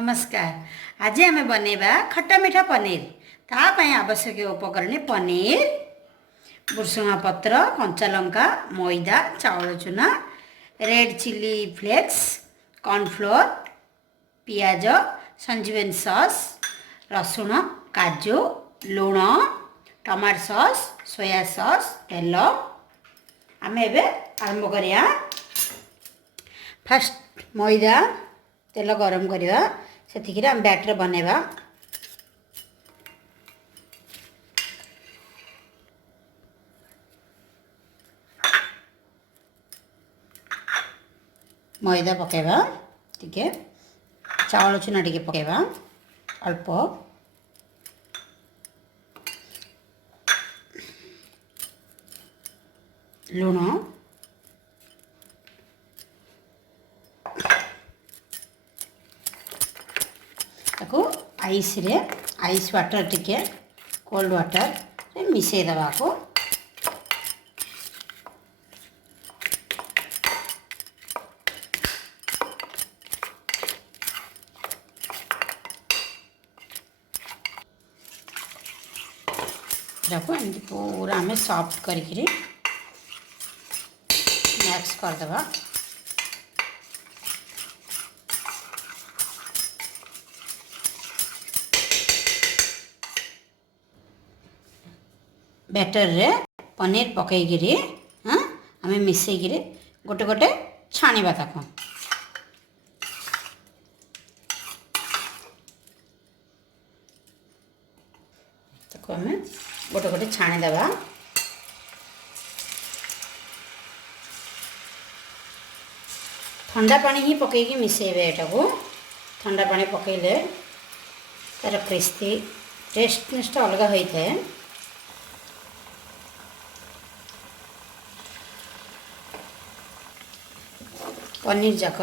नमस्कार। आज आम बनैबा खट्टा मीठा पनीर। तापाई आवश्यक उपकरण पनीर, भुर्सुंगा पत्र, कंचा लंका, मैदा, चाउल चूना, रेड चिली फ्लेक्स, कॉर्नफ्लोवर, पियाज, संजीवन सॉस, रसुण, काजू, लुण, टमाटो सॉस, सोया सॉस, तेल। आम एबे आरंभ करिया। फास्ट मैदा तेल गरम करवा से आम बैटर बनैबा। मैदा पकेबा टिके, चाउल चूना टिके पकेबा अल्प, लुण, ताको आइस वाटर टिके कोल्ड वाटर मिसई दबा को। एमती पूरा आम सॉफ्ट करी मिक्स करदबा। बैटर रे पनीर पकईकि आम मिसईकि गोटे गोटे छाणीबा। ताको आम गोटे गोटे छाणीदेवा। ठंडा पानी ही पकईकि मिसेबे। एटा को ठंडा पानी पकईले तार क्रिस्पी टेस्ट अलग होता है। पनीर जाक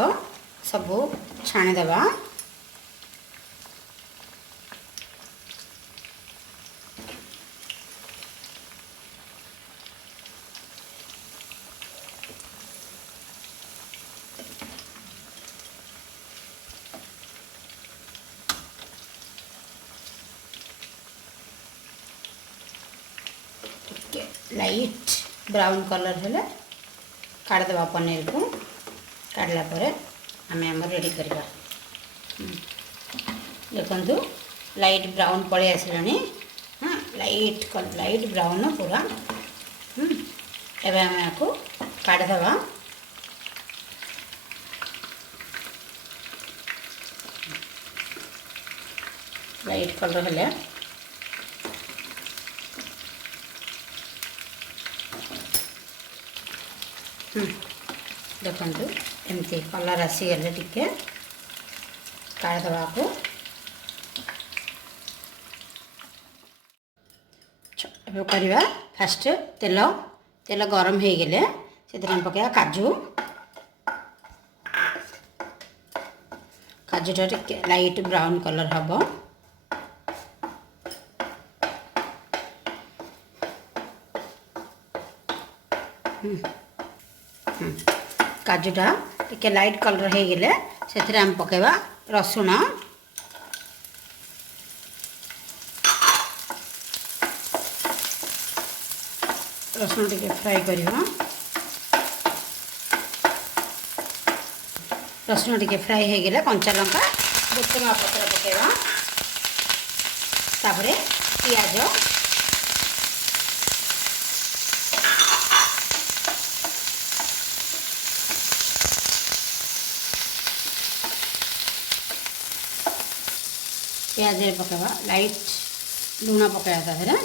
सब छाणीदेवा। लाइट ब्राउन कलर है काढ़देवा। पनीर को काढ़ला आम आम रेडी करवा। देखु लाइट ब्राउन पड़े आसला। हाँ, लाइट ब्राउन पूरा। एवं आम आपको काढ़देवा। लाइट कलर है देखु एमती कलर आसीगले टिके काढ़देवा को। करवा फास्ट तेल तेल गरम हो गले से पकड़ा काजू। काजूटा टिके लाइट ब्राउन कलर हम। काजूटा टिके लाइट कलर हो गले से आम पकेबा रसुण, रसुण टिके फ्राई करवा। रसुण टिके फ्राई हो गले कंचा लंका, भुर्सुंगा पत्र पकेबा। तापरे पियाज, प्याज पकेबा। लाइट लुण पकेबा ताधरे।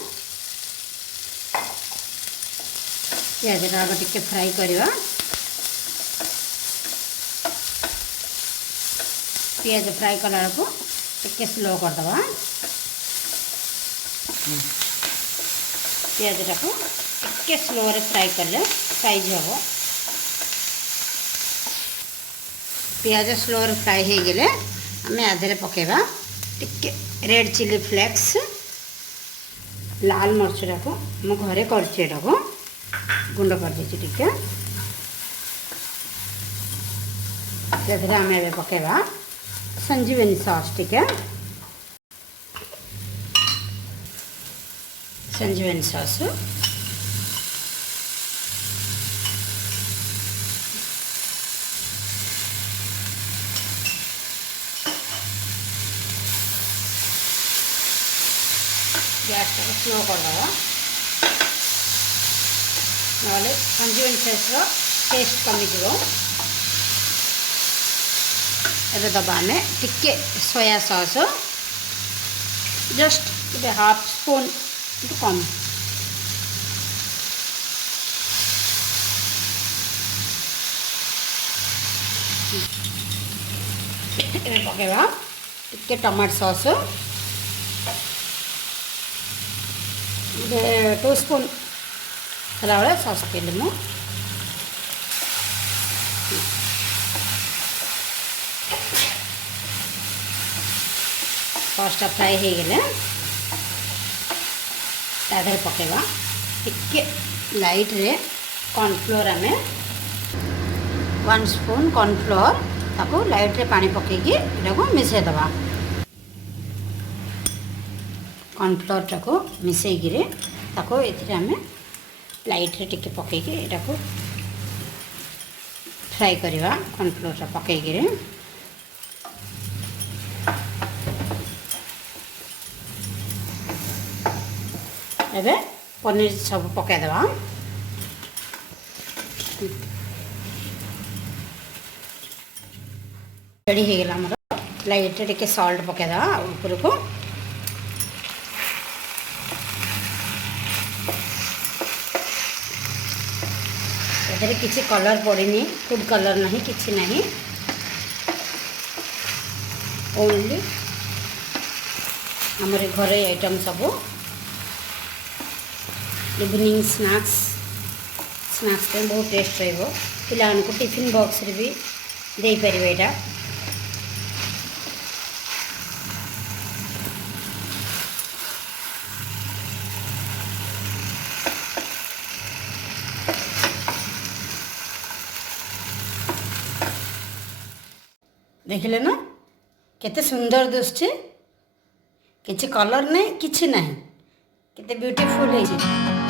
प्याज आगे टिके फ्राई करवा। प्याज फ्राई कला को टिके स्लो करदबा। प्याजटा को टिके स्लो रे फ्राई करले फ्राई हम। प्याज स्लो रे फ्राई हो गले आम आधे पकेबा टिके रेड चिली फ्लेक्स, लाल मरचटा को मो घरे करटा को गुंड कर दे टिके। आम पकेबा संजीवनी सॉस टिके संजीवनी सॉस गैस टाक स्लो करदे ना संजीवनी सॉस टेस्ट कमिज एबे दबा आमे टिके सोया सॉस जस्ट गोटे हाफ स्पून कम पकेवा टिके टमाटो सॉस 2 स्पून हला सॉस पकेली मु सॉसटा फ्राई हो गले ताधर पकेवा टिके लाइट रे कॉर्नफ्लोर आमे 1 स्पून कॉर्नफ्लोर ताको लाइट रे पानी पकेकी एटा को मिसे दबा कॉर्नफ्लोर टाको मिसे गिरे ताको एथिरे आमे लाइट रे टिके पकेकी एटा को फ्राई करवा कॉर्नफ्लोर टा पके गिरे एबे पनीर सब पके देवा रेडी हो गला हमर लाइट टिके सॉल्ट पके देवा ऊपर को एथरे किसी कलर पड़ेनी फूड कलर नहीं किसी नहीं ओनली हमरे घरे आइटम सब इवनिंग स्नैक्स पे बहुत टेस्ट रहिबो पिला को टिफिन बॉक्स रे भी दे परिबे एटा देखिले ना केते सुंदर दिसছে किछि कलर नहीं किछि नहीं केते ब्यूटीफुल है।